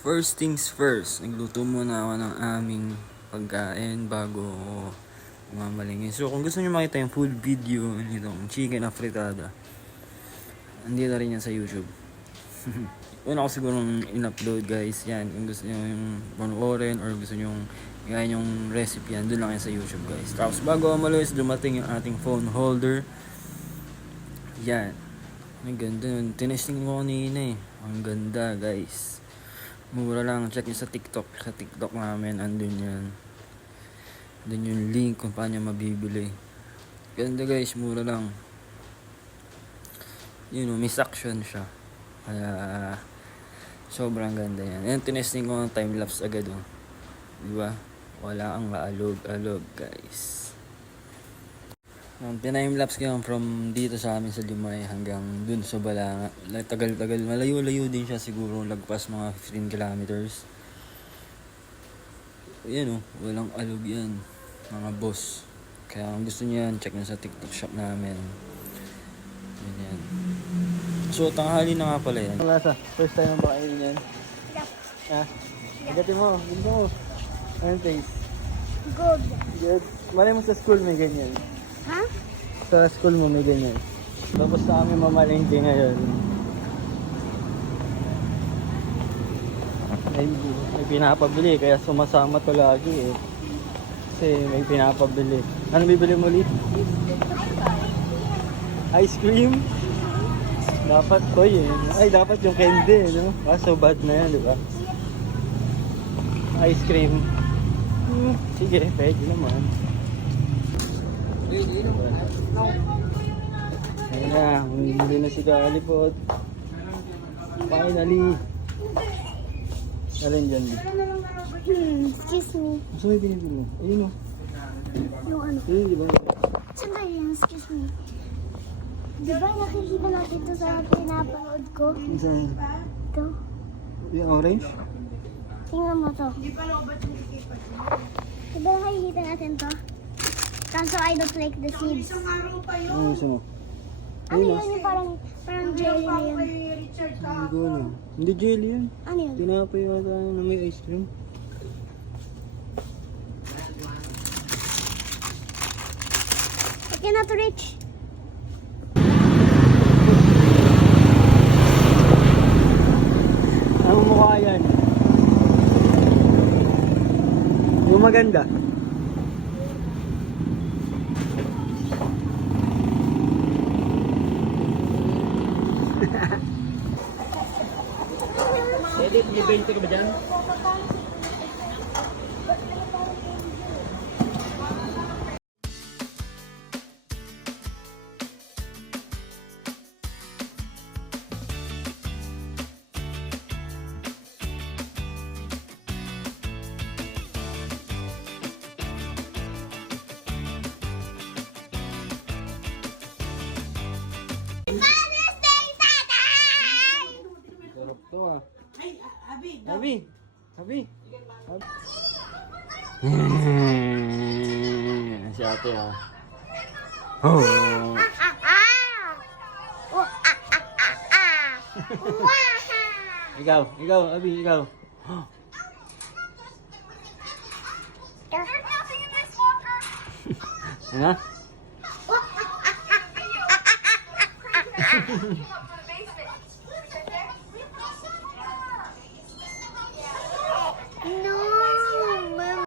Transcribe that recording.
First things first, nagluto muna ako ng aming pagkain bago mamalingin. So kung gusto nyo makita yung full video nitong chicken afritada, andito rin yan sa YouTube. Una ko sigurong in-upload guys yan. Kung gusto nyo yung panoorin or gusto nyo yan yung recipe yan, doon lang yan sa YouTube guys. Tapos bago umalis, dumating yung ating phone holder. Yan. Ang ganda nun. Tinesting ko kanina eh. Ang ganda guys. Mura lang. Check nyo sa TikTok. Sa TikTok namin. Andun yan. Andun yung link kung paano mabibili. Ganda guys. Mura lang. Yun o. May suction siya. Kaya sobrang ganda yan. Yan. Tinesting ko ng time-lapse agad o. Diba? Wala ang alog-alog guys. Tinime-lapse ko yan from dito sa amin sa Limay hanggang dun sa Balanga. Tagal-tagal. Malayo-layo din siya siguro. Lagpas mga 15 kilometers. Yan o. Walang alog yan. Mga boss. Kaya kung gusto niyo yan, check nyo sa TikTok shop namin. Yan. So, tanghali na nga pala yan. Ang lasa. First time ang makainin yan. Ha? Agatin mo. Gusto mo. Anong taste? Good. Good. Malay mo sa school may ganyan. Ha? Sa school mo may ganyan. Tapos na kami mamalengke ngayon. May pinapabili kaya sumasama to lagi eh. Kasi may pinapabili. Ano bibili mo ulit? Ice cream? Dapat toy eh. Ay dapat yung candy eh. No? Kaso bad na yan, di ba? Ice cream. Sige, pwede naman. Ayun na, humili na si Kalipot. Finally. Alin dyan? Excuse me. Gusto mo yung binibili mo? Ayun o. Yung ano? Ayun, di ba? Saan ba yun? Excuse me. Di ba nakikita natin ito sa pinapanood ko? Saan? Ito. Yung orange? Tingnan mo to. Di ba nakikita natin to? Kaso I don't like the seeds. Ano gusto mo? Ano yun yung parang jelly na yun? Hindi ko alam. Hindi jelly yan. Ano yun? Tinapay yata na may ice cream. I cannot reach. Ano mukha yan? Yung maganda. Edit, may 20 ka ba dyan? Sarap to ah. Abi. Si ate ah. Oh. Ikaw, Abi, ikaw. Ano?